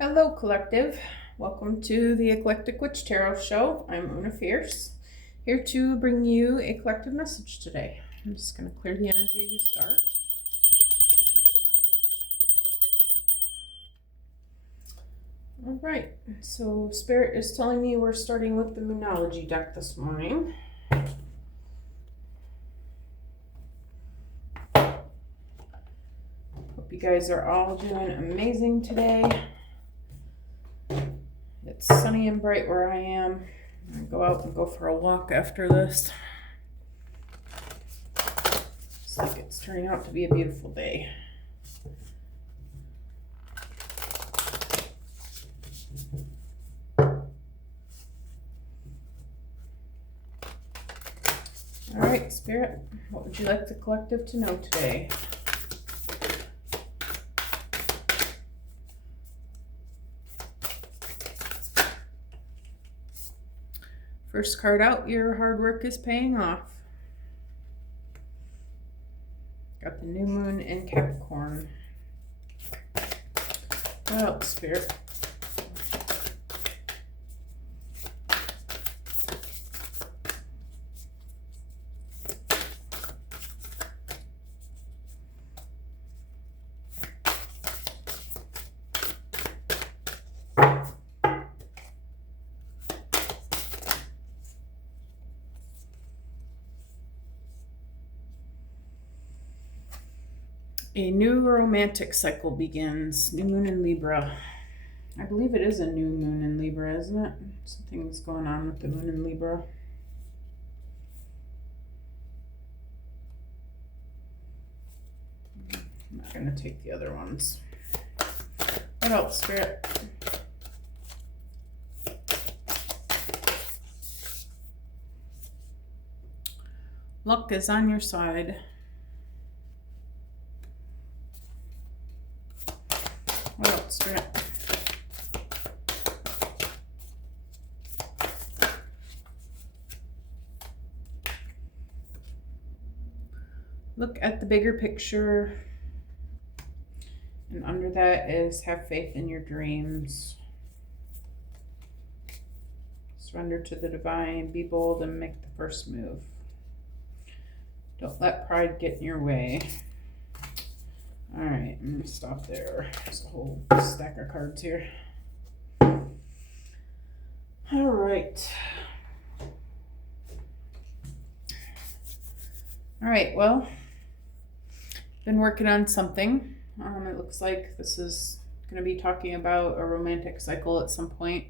Hello, Collective. Welcome to the Eclectic Witch Tarot Show. I'm Una Fierce, here to bring you a collective message today. I'm just going to clear the energy to start. All right, so Spirit is telling me we're starting with the Moonology deck this morning. Hope you guys are all doing amazing today. It's sunny and bright where I am. I'm gonna go out and go for a walk after this. Looks like it's turning out to be a beautiful day. All right, Spirit, what would you like the collective to know today? First card out, your hard work is paying off. Got the new moon in Capricorn. What else, Spirit? A new romantic cycle begins. New moon in Libra. I believe it is a new moon in Libra, isn't it? Something's going on with the moon in Libra. I'm not going to take the other ones. What else, Spirit? Luck is on your side. What else, Spirit? Look at the bigger picture. And under that is have faith in your dreams. Surrender to the divine. Be bold and make the first move. Don't let pride get in your way. All right, I'm going to stop there. There's a whole stack of cards here. All right. All right, well, been working on something. It looks like this is going to be talking about a romantic cycle at some point.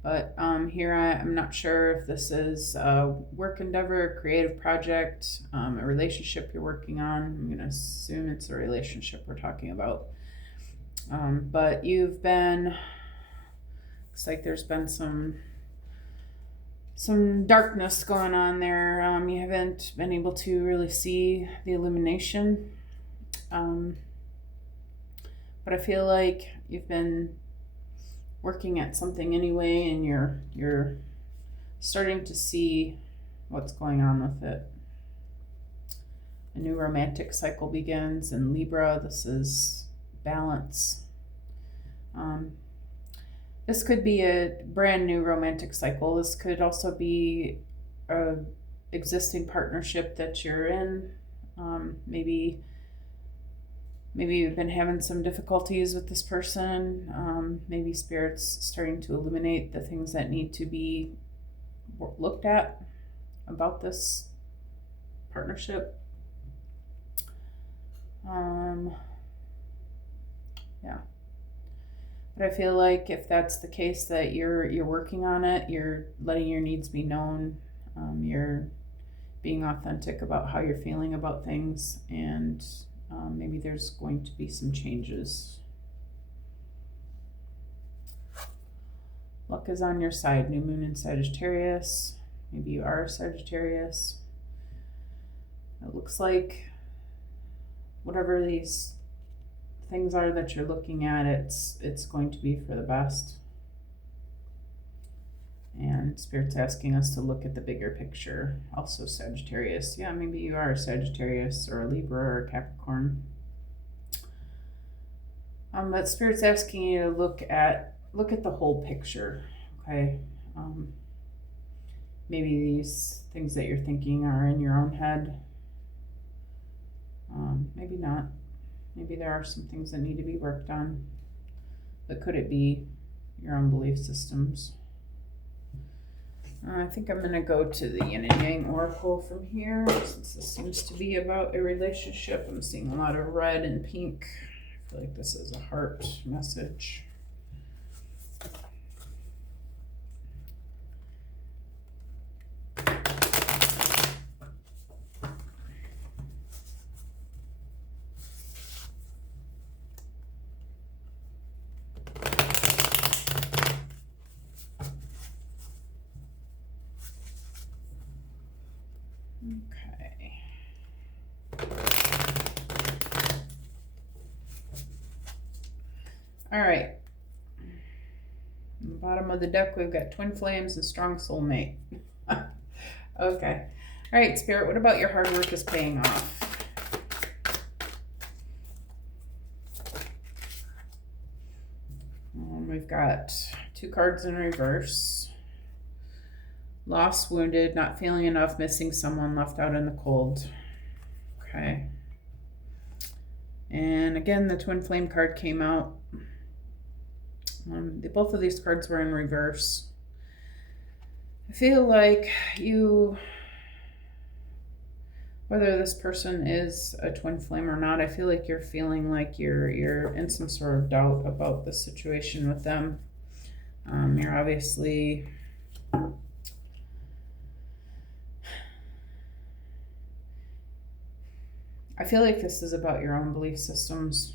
But here I'm not sure if this is a work endeavor, a creative project, a relationship you're working on. I'm going to assume it's a relationship we're talking about. But you've been, looks like there's been some darkness going on there. You haven't been able to really see the illumination. But I feel like you've been working at something anyway, and you're starting to see what's going on with it. A new romantic cycle begins in Libra. This is balance. This could be a brand new romantic cycle. This could also be a existing partnership that you're in. Maybe you've been having some difficulties with this person. Maybe Spirit's starting to illuminate the things that need to be looked at about this partnership. Yeah. But I feel like if that's the case, that you're working on it, you're letting your needs be known, you're being authentic about how you're feeling about things, and maybe there's going to be some changes. Luck is on your side. New moon in Sagittarius. Maybe you are Sagittarius. It looks like whatever these things are that you're looking at, it's going to be for the best. And Spirit's asking us to look at the bigger picture. Also Sagittarius. Yeah, maybe you are a Sagittarius or a Libra or a Capricorn. But Spirit's asking you to look at the whole picture. Okay. Maybe these things that you're thinking are in your own head. Maybe not. Maybe there are some things that need to be worked on. But could it be your own belief systems? I think I'm going to go to the Yin and Yang Oracle from here, since this seems to be about a relationship. I'm seeing a lot of red and pink. I feel like this is a heart message. Okay. All right. On the bottom of the deck, we've got twin flames and strong soulmate. Okay. All right, Spirit, what about your hard work is paying off? We've got 2 cards in reverse. Lost, wounded, not feeling enough, missing someone, left out in the cold. Okay. And again, the twin flame card came out. Both of these cards were in reverse. I feel like you, whether this person is a twin flame or not, I feel like you're feeling like you're in some sort of doubt about the situation with them. You're obviously I feel like this is about your own belief systems.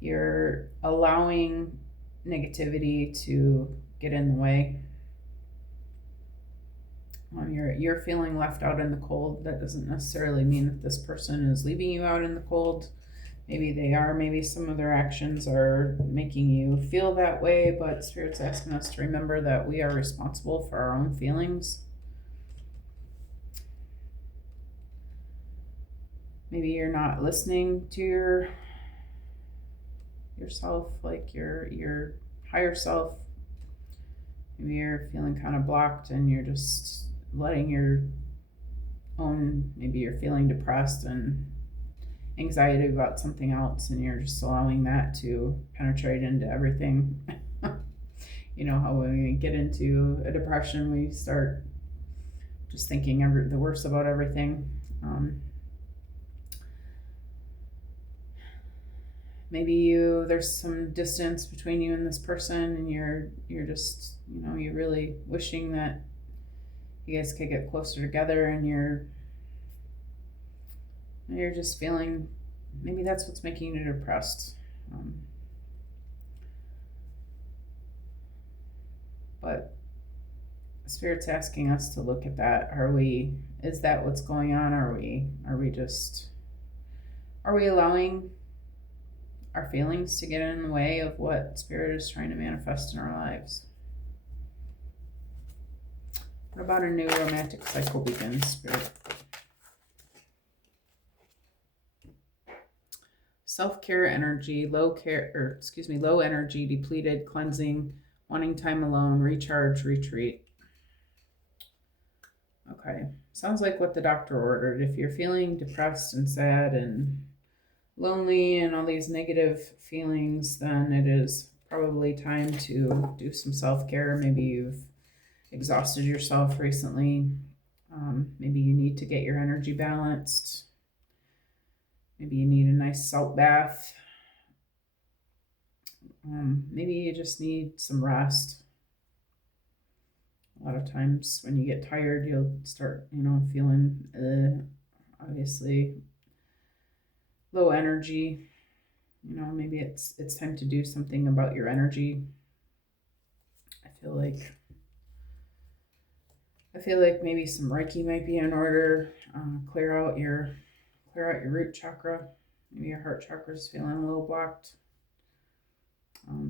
You're allowing negativity to get in the way. You're feeling left out in the cold. That doesn't necessarily mean that this person is leaving you out in the cold. Maybe they are. Maybe some of their actions are making you feel that way, but Spirit's asking us to remember that we are responsible for our own feelings. Maybe you're not listening to yourself, like your higher self. Maybe you're feeling kind of blocked and you're just letting your own, maybe you're feeling depressed and anxiety about something else, and you're just allowing that to penetrate into everything. You know how when we get into a depression, we start just thinking the worst about everything. Maybe there's some distance between you and this person, and you're just, you're really wishing that you guys could get closer together, and you're just feeling, maybe that's what's making you depressed. But Spirit's asking us to look at that. Is that what's going on? Are we allowing our feelings to get in the way of what Spirit is trying to manifest in our lives? What about a new romantic cycle begins, Spirit? Self-care energy, low energy, depleted, cleansing, wanting time alone, recharge, retreat. Okay, sounds like what the doctor ordered. If you're feeling depressed and sad and lonely and all these negative feelings, then it is probably time to do some self-care. Maybe you've exhausted yourself recently. Maybe you need to get your energy balanced. Maybe you need a nice salt bath. Maybe you just need some rest. A lot of times when you get tired, you'll start, feeling, obviously, low energy. Maybe it's time to do something about your energy. I feel like maybe some Reiki might be in order. Clear out your root chakra. Maybe your heart chakra is feeling a little blocked.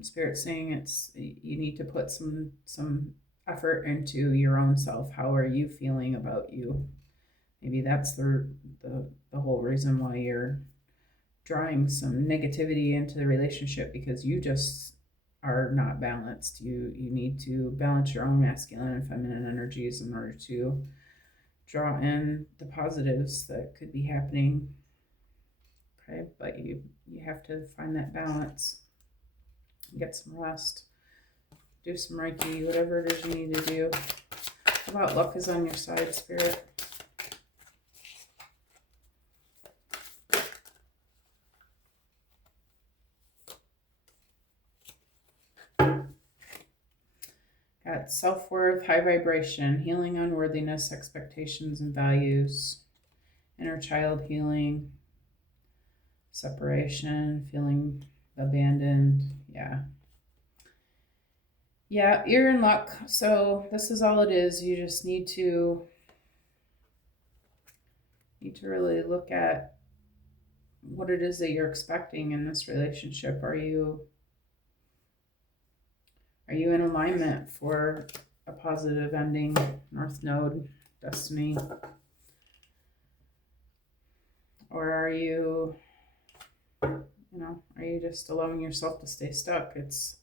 Spirit's saying you need to put some effort into your own self. How are you feeling about you? Maybe that's the whole reason why you're drawing some negativity into the relationship because you just are not balanced. You need to balance your own masculine and feminine energies in order to draw in the positives that could be happening. Okay, but you have to find that balance. Get some rest. Do some Reiki, whatever it is you need to do. How about luck is on your side, Spirit? Got self-worth, high vibration, healing unworthiness, expectations and values, inner child healing, separation, feeling abandoned. Yeah, you're in luck. So this is all it is. You just need to really look at what it is that you're expecting in this relationship. Are you in alignment for a positive ending? North Node, Destiny. Or are you just allowing yourself to stay stuck? It's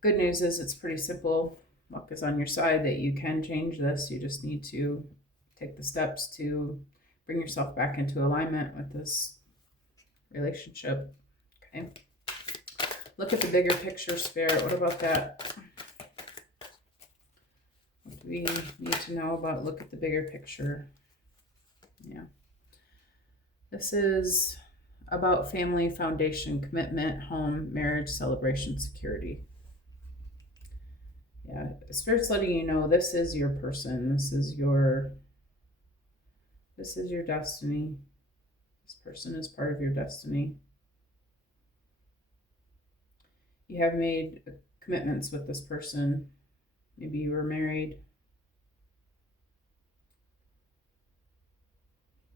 good news is it's pretty simple. Luck is on your side that you can change this. You just need to take the steps to bring yourself back into alignment with this relationship. Okay. Look at the bigger picture, Spirit. What about that? What do we need to know about look at the bigger picture? Yeah. This is about family, foundation, commitment, home, marriage, celebration, security. Yeah, Spirit's letting you know this is your person. This is your destiny. This person is part of your destiny. You have made commitments with this person. Maybe you were married.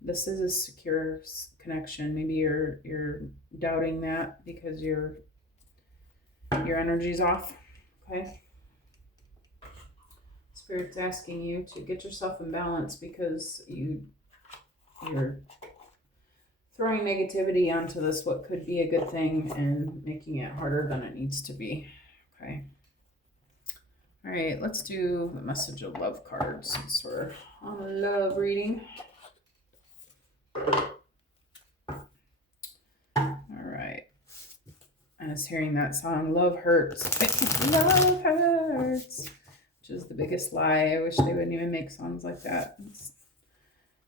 This is a secure connection. Maybe you're doubting that because your energy's off. Okay. Spirit's asking you to get yourself in balance because you're throwing negativity onto this what could be a good thing and making it harder than it needs to be. Okay. All right, let's do the message of love card since we're on a love reading. All right. I was hearing that song, Love Hurts. Love hurts. Which is the biggest lie. I wish they wouldn't even make songs like that. It's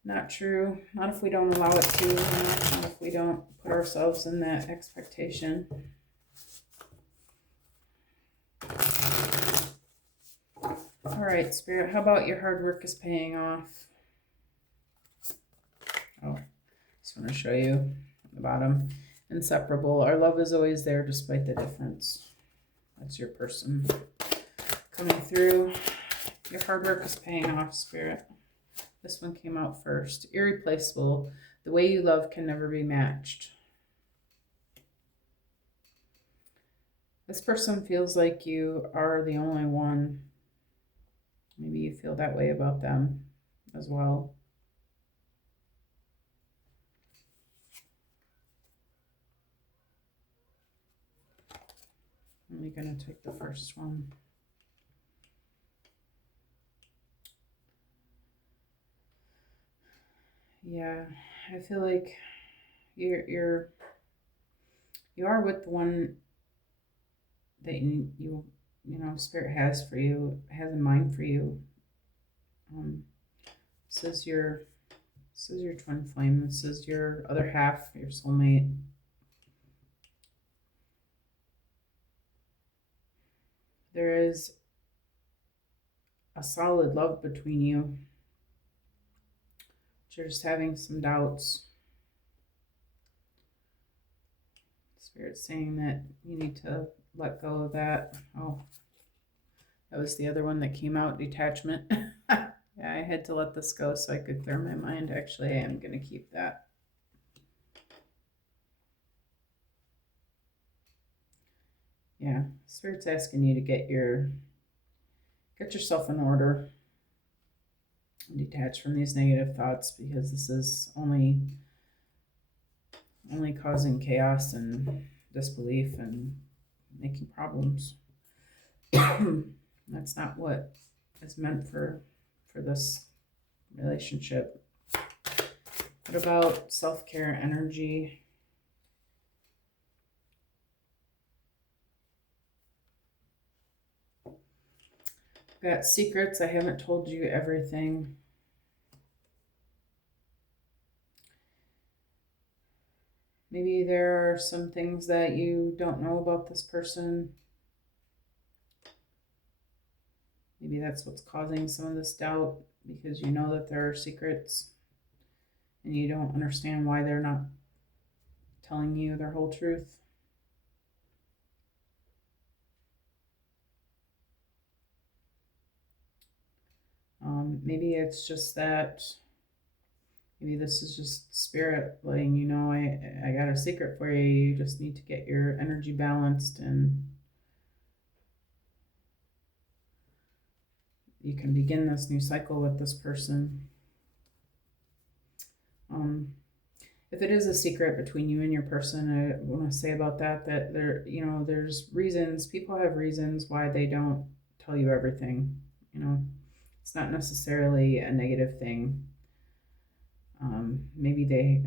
not true. Not if we don't allow it to. Not if we don't put ourselves in that expectation. All right, Spirit, how about your hard work is paying off? Oh, just want to show you at the bottom. Inseparable. Our love is always there despite the difference. That's your person coming through. Your hard work is paying off, Spirit. This one came out first. Irreplaceable. The way you love can never be matched. This person feels like you are the only one. Maybe you feel that way about them as well. I'm only going to take the first one. Yeah, I feel like you are with the one that you Spirit has for you, has in mind for you. This is your twin flame. This is your other half, your soulmate. There is a solid love between you. But you're just having some doubts. Spirit's saying that you need to let go of that. Oh, that was the other one that came out, detachment. Yeah, I had to let this go so I could clear my mind. Actually, I am going to keep that. Yeah, Spirit's asking you to get yourself in order and detach from these negative thoughts because this is only only causing chaos and disbelief and making problems. That's not what is meant for this relationship. What about self-care energy? Got secrets. I haven't told you everything. Maybe there are some things that you don't know about this person. Maybe that's what's causing some of this doubt, because you know that there are secrets and you don't understand why they're not telling you their whole truth. Maybe it's just that, maybe this is just spirit letting you know, I got a secret for you. You just need to get your energy balanced and you can begin this new cycle with this person. If it is a secret between you and your person, I want to say about that there, there's reasons. People have reasons why they don't tell you everything. It's not necessarily a negative thing. Maybe they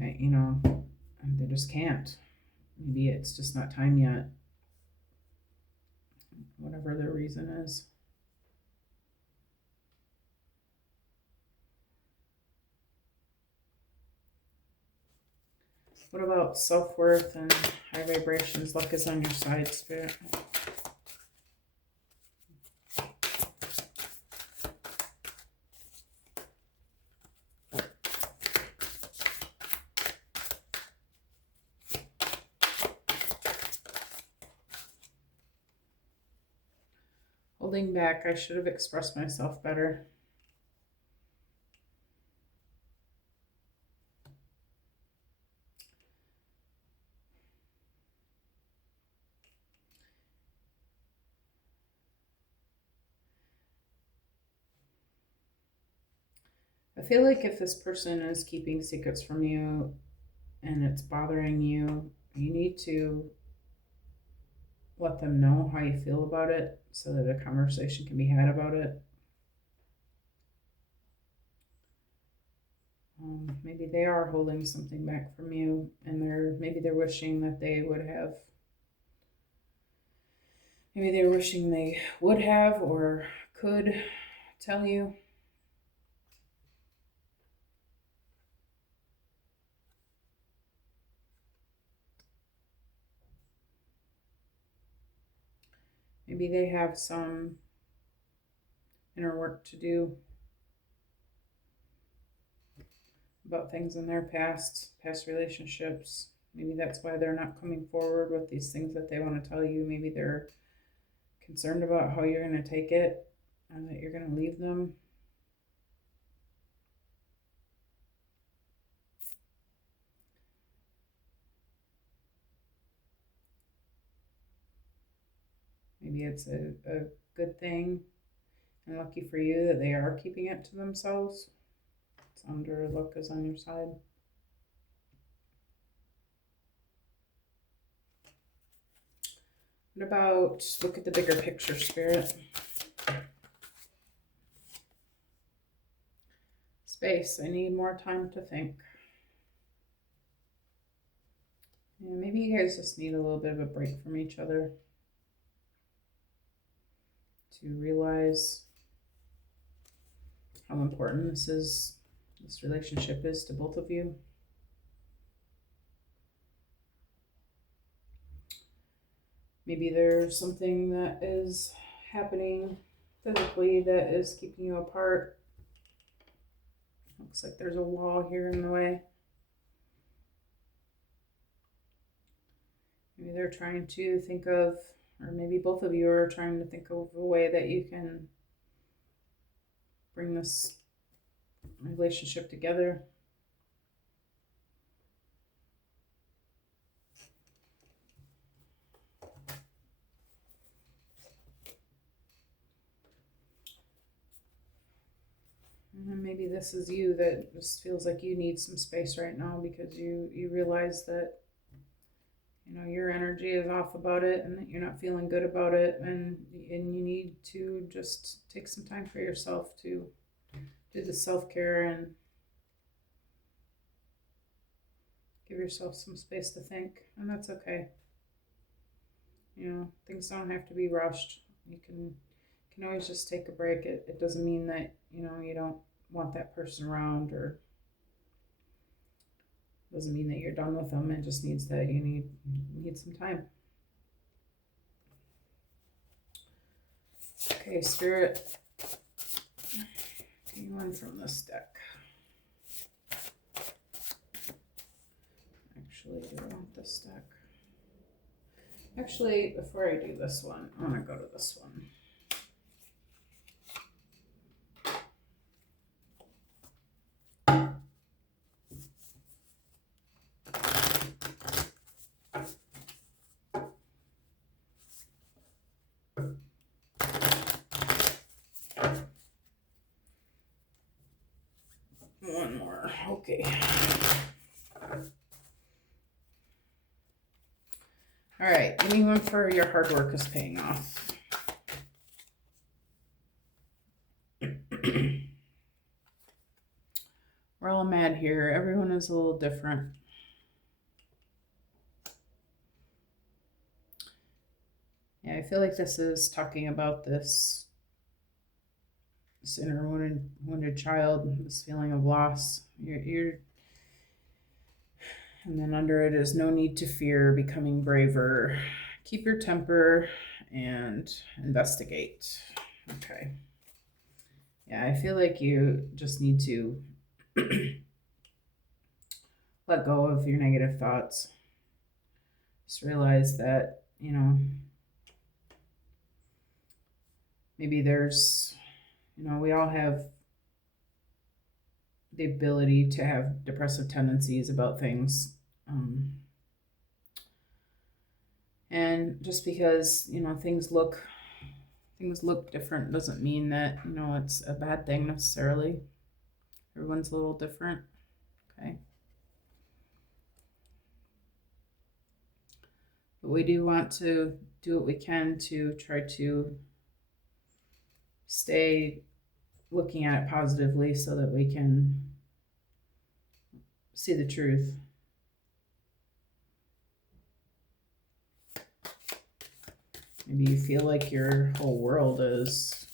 just can't. Maybe it's just not time yet. Whatever their reason is. What about self-worth and high vibrations? Luck is on your side, Spirit. Holding back. I should have expressed myself better. I feel like if this person is keeping secrets from you and it's bothering you, you need to let them know how you feel about it so that a conversation can be had about it. Maybe they are holding something back from you, and maybe they're wishing that they would have. Maybe they're wishing they would have or could tell you. Maybe they have some inner work to do about things in their past relationships. Maybe that's why they're not coming forward with these things that they want to tell you. Maybe they're concerned about how you're going to take it and that you're going to leave them. Maybe it's a good thing and lucky for you that they are keeping it to themselves. It's under luck is on your side. What about, look at the bigger picture, Spirit? Space. I need more time to think. Yeah, maybe you guys just need a little bit of a break from each other to realize how important this relationship is to both of you. Maybe there's something that is happening physically that is keeping you apart. Looks like there's a wall here in the way. Maybe they're trying to think of, or maybe both of you are trying to think of a way that you can bring this relationship together. And maybe this is you that just feels like you need some space right now because you realize that you know, your energy is off about it and that you're not feeling good about it, and you need to just take some time for yourself to do the self-care and give yourself some space to think, and that's okay. You know, things don't have to be rushed. You can always just take a break. It doesn't mean that, you know, you don't want that person around, or doesn't mean that you're done with them. It just means that you need some time. Okay, Spirit, take one from this deck. Actually, do I want this deck? Actually, before I do this one, I want to go to this one. One more. Okay. All right, give me one for your hard work is paying off. We're all mad here. Everyone is a little different. Yeah, I feel like this is talking about this inner wounded child, this feeling of loss. And then under it is no need to fear, becoming braver. Keep your temper and investigate. Okay. Yeah, I feel like you just need to let go of your negative thoughts. Just realize that, you know, maybe there's, you know, we all have the ability to have depressive tendencies about things. And just because, you know, things look different doesn't mean that, you know, it's a bad thing necessarily. Everyone's a little different. Okay. But we do want to do what we can to try to stay looking at it positively so that we can see the truth. Maybe you feel like your whole world is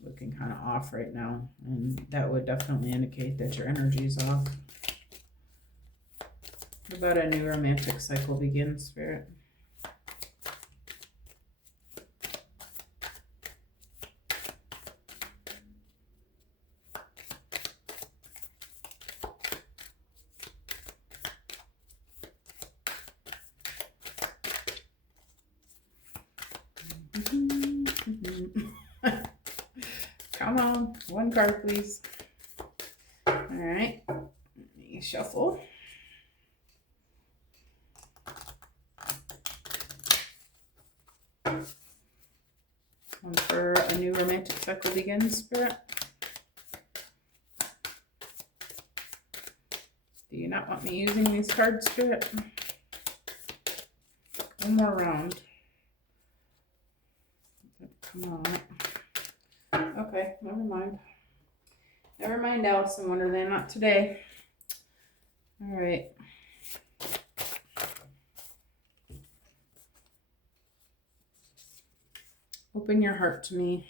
looking kind of off right now, and that would definitely indicate that your energy's off. What about a new romantic cycle begins, Spirit? Come on, one card, please. All right, let me shuffle. One for a new romantic cycle begins, Spirit. Do you not want me using these cards, Spirit? One more round. Come on. Okay, never mind. Never mind, Alice in Wonderland, not today. All right. Open your heart to me.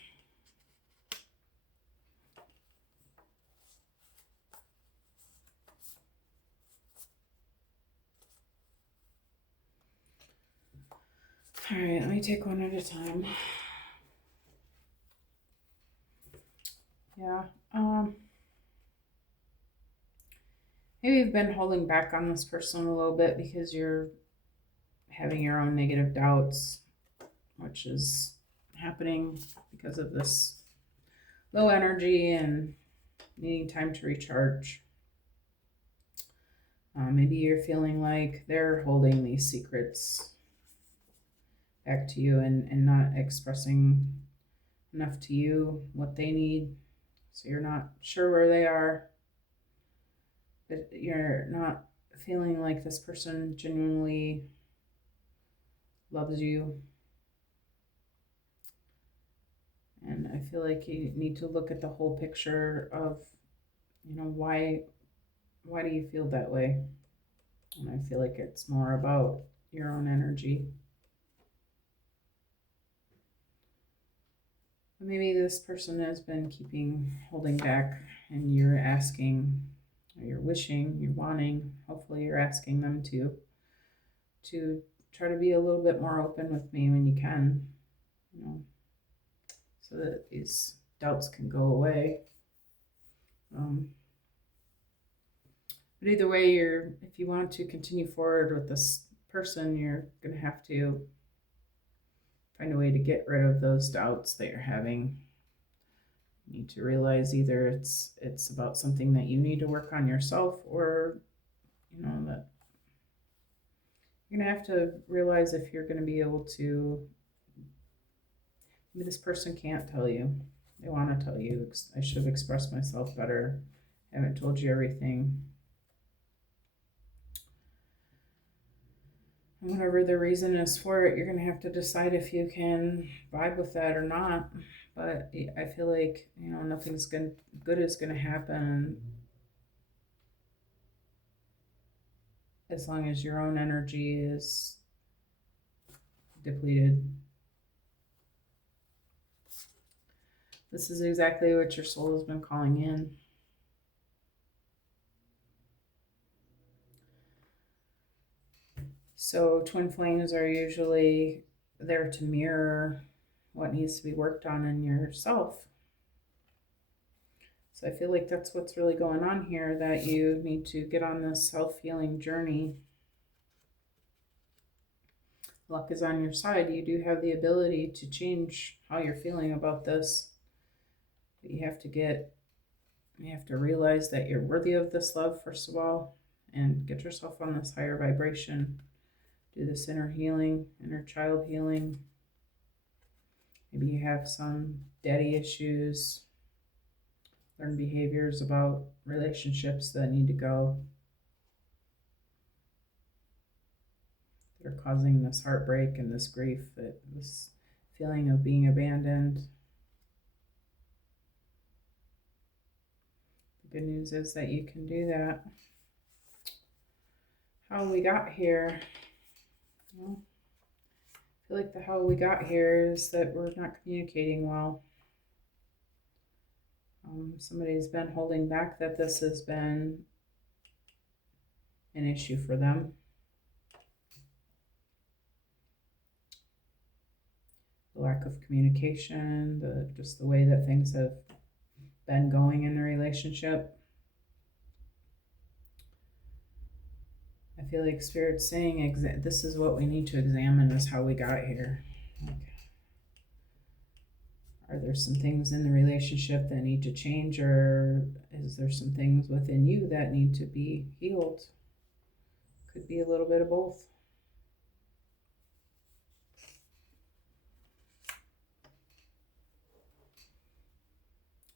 All right, let me take one at a time. Yeah. Maybe you've been holding back on this person a little bit because you're having your own negative doubts, which is happening because of this low energy and needing time to recharge. Maybe you're feeling like they're holding these secrets back to you and not expressing enough to you what they need. So you're not sure where they are, but you're not feeling like this person genuinely loves you. And I feel like you need to look at the whole picture of, why do you feel that way? And I feel like it's more about your own energy. Maybe this person has been holding back, and you're asking, or you're wishing, you're wanting, hopefully you're asking them to try to be a little bit more open with me when you can, so that these doubts can go away. But either way, if you want to continue forward with this person, you're going to have to find a way to get rid of those doubts that you're having. You need to realize either it's about something that you need to work on yourself, or that you're going to have to realize if you're going to be able to. Maybe this person can't tell you. They want to tell you, I should have expressed myself better. I haven't told you everything. And whatever the reason is for it, you're going to have to decide if you can vibe with that or not. But I feel like, nothing's good is going to happen as long as your own energy is depleted. This is exactly what your soul has been calling in. So twin flames are usually there to mirror what needs to be worked on in yourself. So I feel like that's what's really going on here, that you need to get on this self-healing journey. Luck is on your side. You do have the ability to change how you're feeling about this. But you have to realize that you're worthy of this love, first of all, and get yourself on this higher vibration. Do this inner healing, inner child healing. Maybe you have some daddy issues, learn behaviors about relationships that need to go, that are causing this heartbreak and this grief, this feeling of being abandoned. The good news is that you can do that. How we got here. Well, I feel like how we got here is that we're not communicating well. Somebody's been holding back, that this has been an issue for them. The lack of communication, just the way that things have been going in the relationship. I feel like Spirit's saying this is what we need to examine, is how we got here. Are there some things in the relationship that need to change, or is there some things within you that need to be healed? Could be a little bit of both.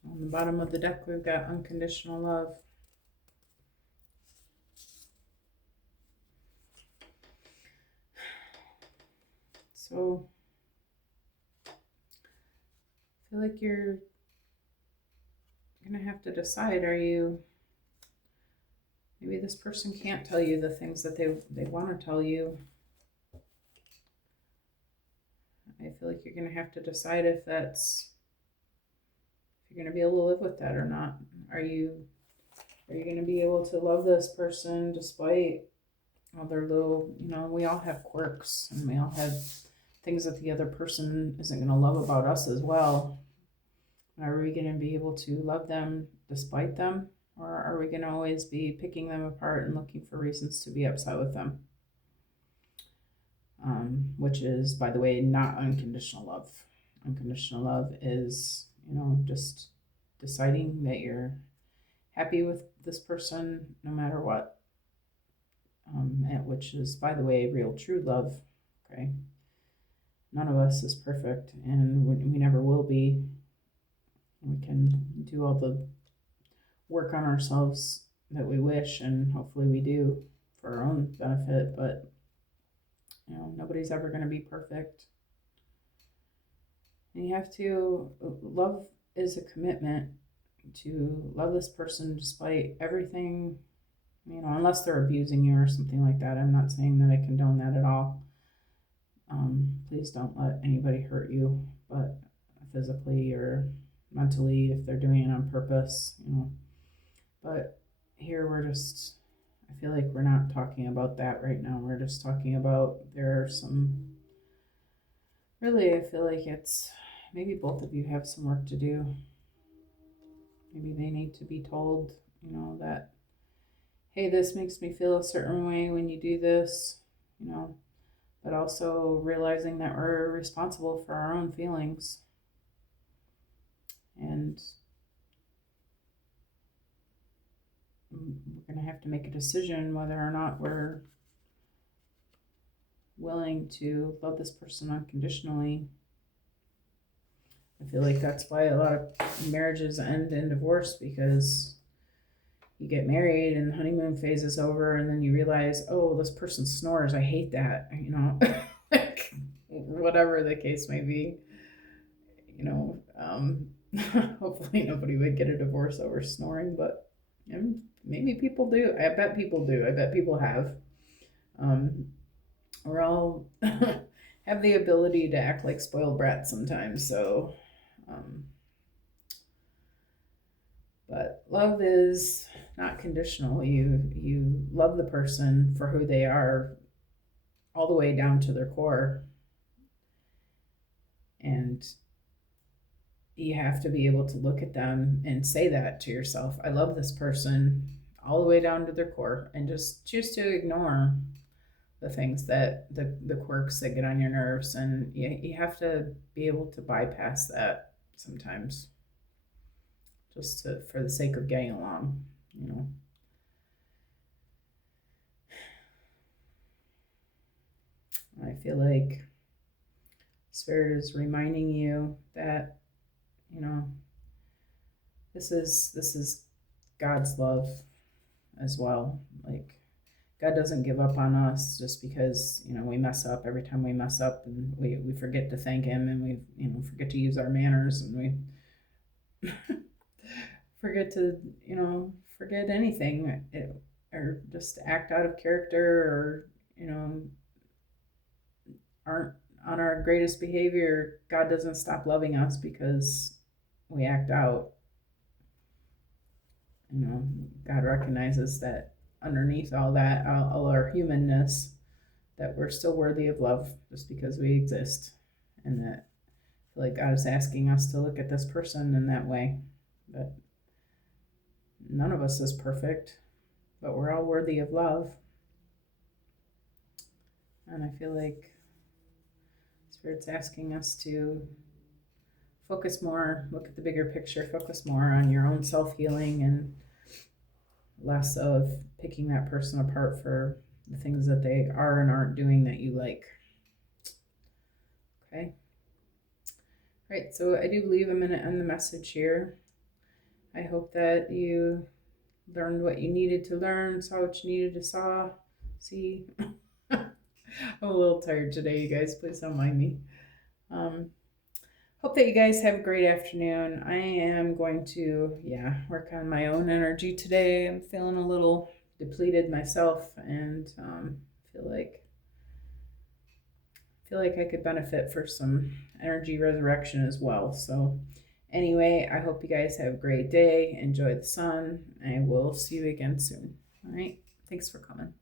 On the bottom of the deck, we've got unconditional love. So I feel like you're going to have to decide, maybe this person can't tell you the things that they want to tell you. I feel like you're going to have to decide if you're going to be able to live with that or not. Are you going to be able to love this person despite all their little, we all have quirks, and we all have things that the other person isn't going to love about us as well. Are we going to be able to love them despite them? Or are we going to always be picking them apart and looking for reasons to be upset with them? Which is, by the way, not unconditional love. Unconditional love is, just deciding that you're happy with this person no matter what. Which is, by the way, real true love. Okay. None of us is perfect, and we never will be. We can do all the work on ourselves that we wish, and hopefully we do for our own benefit, but nobody's ever going to be perfect. And you have to, love is a commitment to love this person despite everything, unless they're abusing you or something like that. I'm not saying that I condone that at all. Please don't let anybody hurt you, but physically or mentally, if they're doing it on purpose, But here I feel like we're not talking about that right now. We're just talking about really, I feel like it's maybe both of you have some work to do. Maybe they need to be told, that, hey, this makes me feel a certain way when you do this, but also realizing that we're responsible for our own feelings. And we're going to have to make a decision whether or not we're willing to love this person unconditionally. I feel like that's why a lot of marriages end in divorce, because you get married and the honeymoon phase is over, and then you realize, oh, this person snores. I hate that, like, whatever the case may be. Hopefully nobody would get a divorce over snoring, but maybe people do. I bet people do. I bet people have. We're all have the ability to act like spoiled brats sometimes, so but love is not conditional. You love the person for who they are, all the way down to their core, and you have to be able to look at them and say that to yourself. I love this person all the way down to their core, and just choose to ignore the things that the quirks that get on your nerves, and you have to be able to bypass that sometimes, just for the sake of getting along. I feel like Spirit is reminding you that this is God's love as well. Like, God doesn't give up on us just because we mess up. Every time we mess up, and we forget to thank Him, and we forget to use our manners, and we forget to forget anything, or just act out of character, or aren't on our greatest behavior. God doesn't stop loving us because we act out. God recognizes that underneath all that, all our humanness, that we're still worthy of love just because we exist. And that I feel like God is asking us to look at this person in that way. That none of us is perfect, but we're all worthy of love. And I feel like Spirit's asking us to focus more, look at the bigger picture, focus more on your own self-healing, and less of picking that person apart for the things that they are and aren't doing that you like. Okay. Right, so I do believe I'm going to end the message here. I hope that you learned what you needed to learn, saw what you needed to see. I'm a little tired today, you guys. Please don't mind me. Hope that you guys have a great afternoon. I am going to, work on my own energy today. I'm feeling a little depleted myself, and feel like I could benefit for some energy resurrection as well. So anyway, I hope you guys have a great day. Enjoy the sun. I will see you again soon. All right. Thanks for coming.